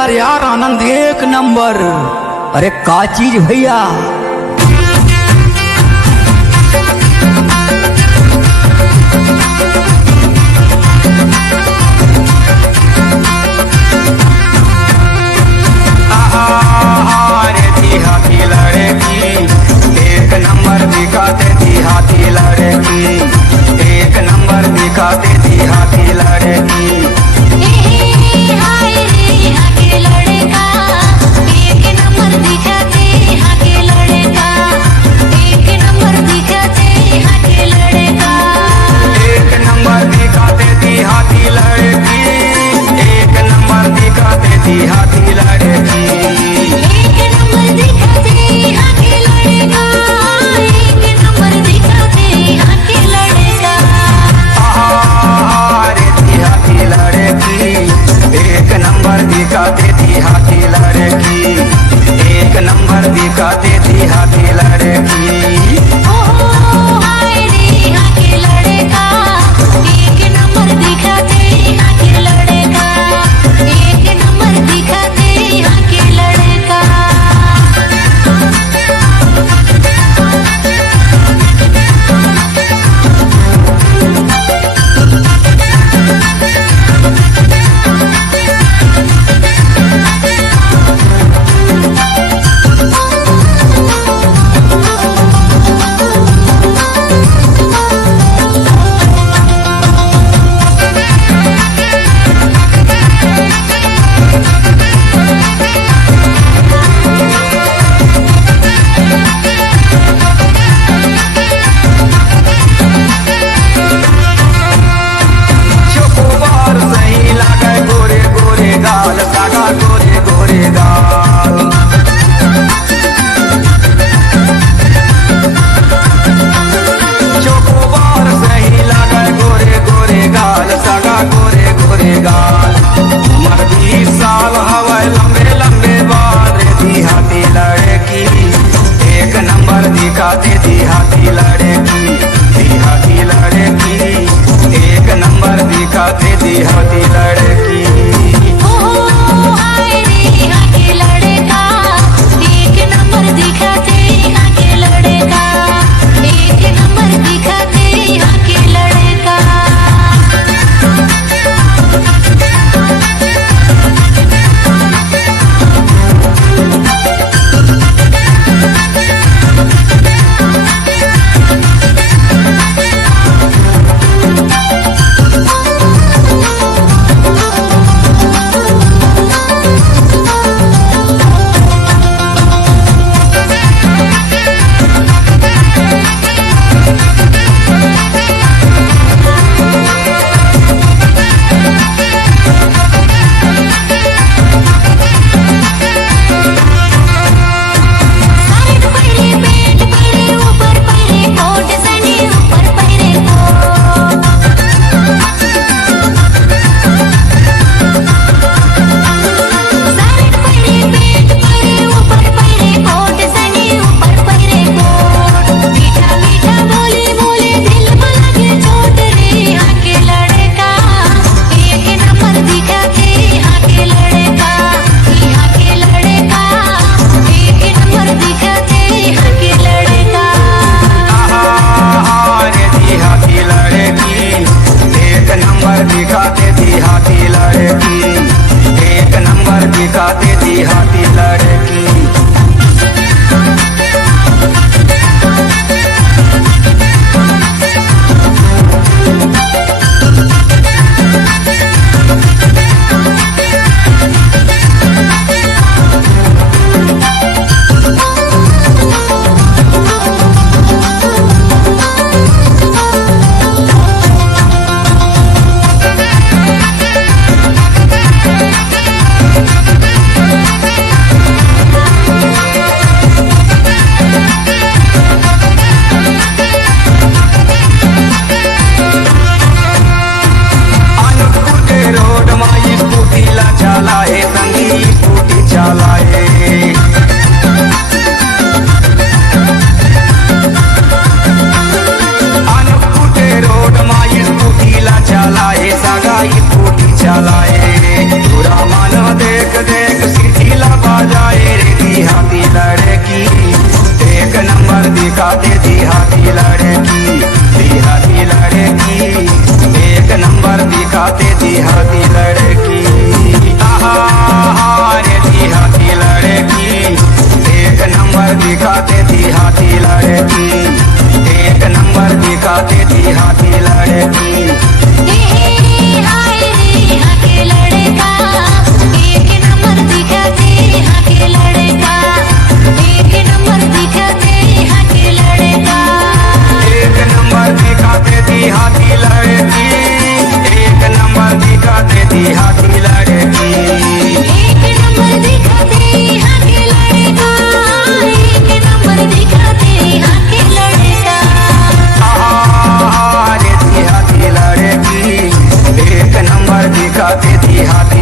Number यार, आनंद एक number. अरे का चीज भैया। एक नंबर दिखाते थी हाथी लड़की, एक नंबर दिखाते थी हाथी लड़की। हाय रे हाथी लड़का, एक नंबर दिखाते हाथी लड़का। देहाती लड़की। हाय रे यहाँ के लड़का, एक नंबर दिखाते यहाँ के लड़का, एक नंबर दिखाते यहाँ के लड़का। एक नंबर दिखाते देहाती लड़की, एक नंबर दिखाते देहाती लड़की। एक नंबर दिखाते यहाँ के लड़का, एक नंबर दिखाते यहाँ के लड़का। रे देहाती लड़की, एक नंबर दिखाते देहाती